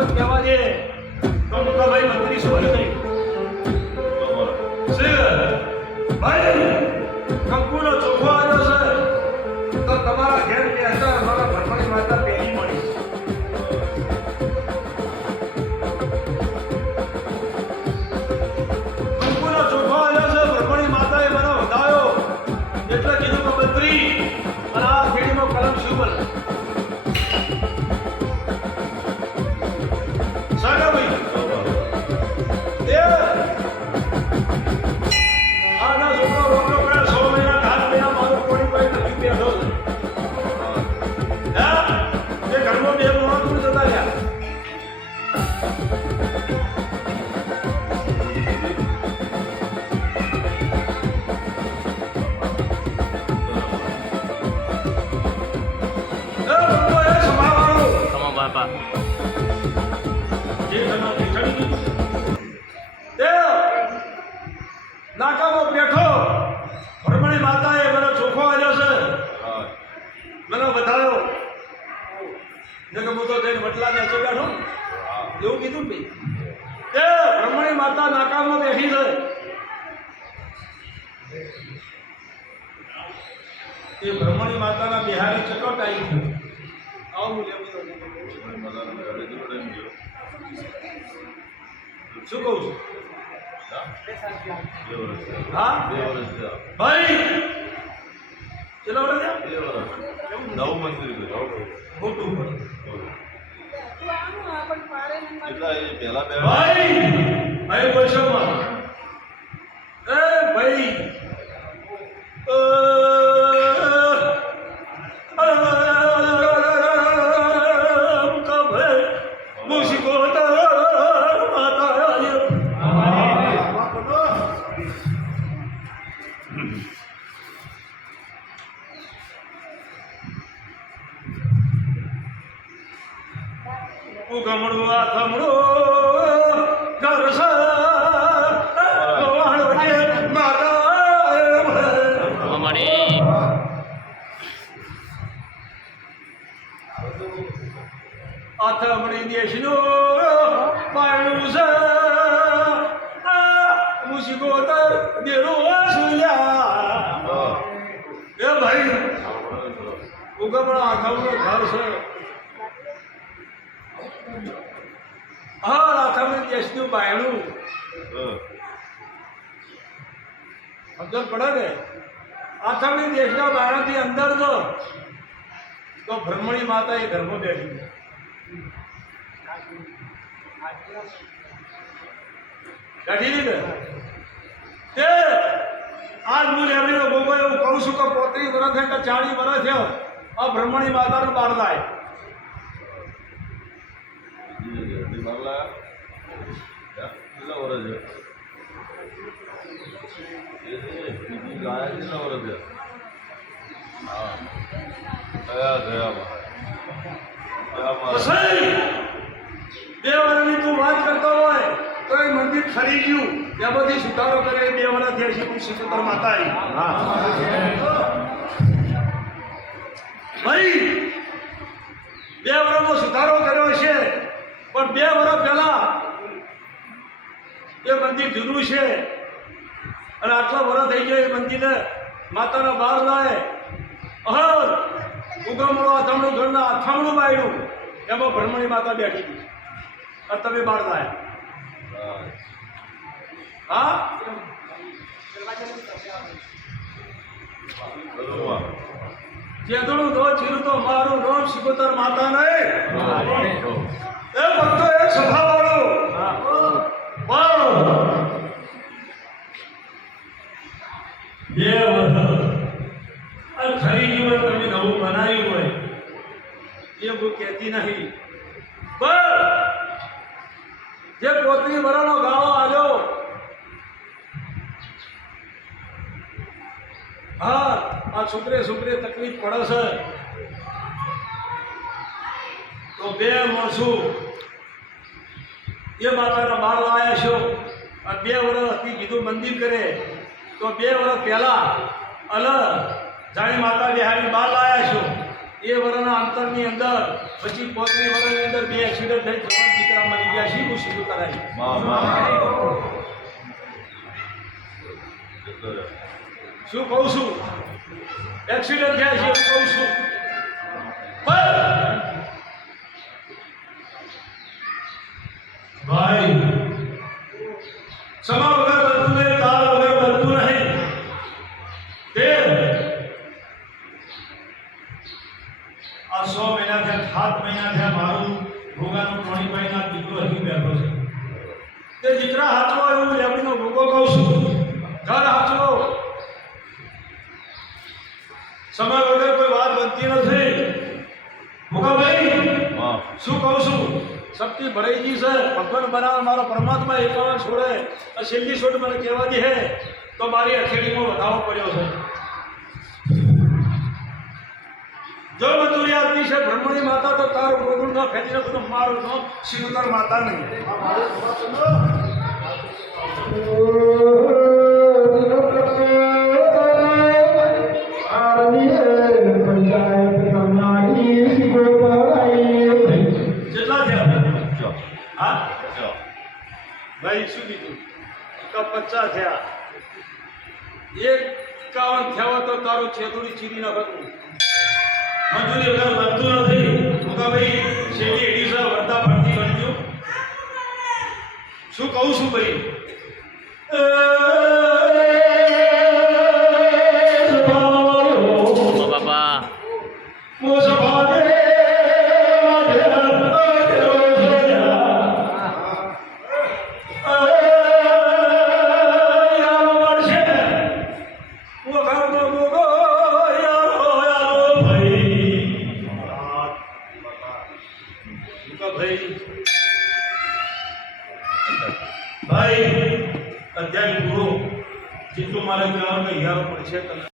શપથ કહેવા દે તો ભાઈ મંત્રી શું નહીં ભાઈ કંકુનો ચોખ્ખો આવ્યો છે તો તમારા ઘેર બેસતા અમારા ભરમણી માતા પેલી મળી કંકુનો ચોખ્ખો આવ્યો છે ભરમણી માતાએ મને વધાયો એટલે કીધું કે મંત્રી અને આ પેઢીનો કલમ શું બને સાગા ભાઈ નાકામાં બેઠો ભરમણી માતાએ મને ચોખ્ખો આવ્યો છે મને બતાવ્યો કે હું તો જઈને વટલા ને બેઠો એવું કીધું ને એ ભરમણી માતા નાકામાં બેઠી છે એ ભરમણી માતાના બિહારી ચકટ આવી છે આવું શું કહું છું હા ભાઈ ચલો નવું મંદિર મોટું ભાઈ ભાઈ બોલશો એ ભાઈ ઉગમણું આ થમણું ઘર છે આથમણી દેશનું પાયણું છે મુસીબોતર દેરું સુલ્યા એ ભાઈ ઉગમણું આથમણું ઘર છે હા આથમણી દેશનું બાયણું સમજ પડે ને આથમણી દેશના બાયણાથી અંદર તો ભ્રમણી માતા એ ઘરમાં બેઠી બેઠી ને તે આજ હું એમની ગોગો એવું કહું છું કે 35 વર્ષ કે 40 વર્ષ થયો આ ભ્રમણી માતાનો બાર લાય બે વર્ષની તું વાત કરતો હોય તો એ મંદિર ખરી ગયું ત્યાં બધી સુધારો કરે 2 વર્ષ થયા છે કોઈ સિકંદર માતા ભાઈ 2 વર્ષનો સુધારો કર્યો છે પણ 2 વર્ષ પહેલા એ મંદિર જૂનું છે અને આટલા વર્ષ થઈ ગયા એ મંદિરને માતાના બહાર લાય ઉગમણું આથમણું ઘરના આથમણું બાયણું એમાં ભ્રમણી માતા બેઠી હતી અને તમે બહાર લાય હા જેદડું દો ચીરું તો મારું નામ સિકોતર માતા નહીં એ ભક્તો એક સભાવાળો બે વર્ષ ખરી જીવન તમે નવું બનાવ્યું હોય એ હું કહેતી નહીં બસ જે 35 વર્ષનો ગાળો આવ્યો હા આ છોકરે તકલીફ પડે છે તો 2 માણસો એ માતાના બાર લાયા છો આ 2 વર્ષથી કીધું મંદિર કરે તો 2 વર્ષ પહેલા અલગ જાણી માતા બિહારી બાર લાયા છો એ વર્ષના અંતરની અંદર પછી 35 વર્ષની અંદર 2 એક્સિડન્ટ થઈ જવાન દીકરા મરી ગયા છે. હું સીધું કરાવી શું કહું છું? એક્સિડન્ટ થયા છે એવું કહું છું. પણ ભાઈ સમા વગર બનતું નહીં, તાળ વગર બનતું નહીં. તે આ 100 મહિના થયા, 7 મહિના થયા મારું ભોગાનું ટોણીભાઈના દીકરો હજી બેઠો છે. તે દીકરા હાચવો એવું લેબડીનો ભોગો કહું છું. ઘર હાચવો. સમય વગર કોઈ વાત બનતી નથી. ભોગાભાઈ શું કહું છું? શક્તિ ભરાઈ ગઈ છે. ભગવાન બનાવે મારો પરમાત્મા એકાવન છોડે. આ છેલ્લી છોડ મને કહેવા દે હે તો મારી અખેડીમાં વધાવો પડ્યો છે. જો મંજૂરી આપતી છે બ્રહ્મણી માતા તો તારું ગોગુલ ન ફેંકી નાખું તો મારું નામ શિવતર માતા નહીં. કેટલા થયા? હા ભાઈ શું કીધું? 50 થયા. 51 થયા તો તારું છેદુડી ચીરી નાખતું. મંજૂરી વગર બનતું નથી. ભોગાભાઈ શેઠી એડી છે વર્તા ભરતી બનજો. શું કહું છું ભાઈ? ભાઈ અધ્યાય પૂરો. જેટલું મારે કહેવાનું યાદ પડશે.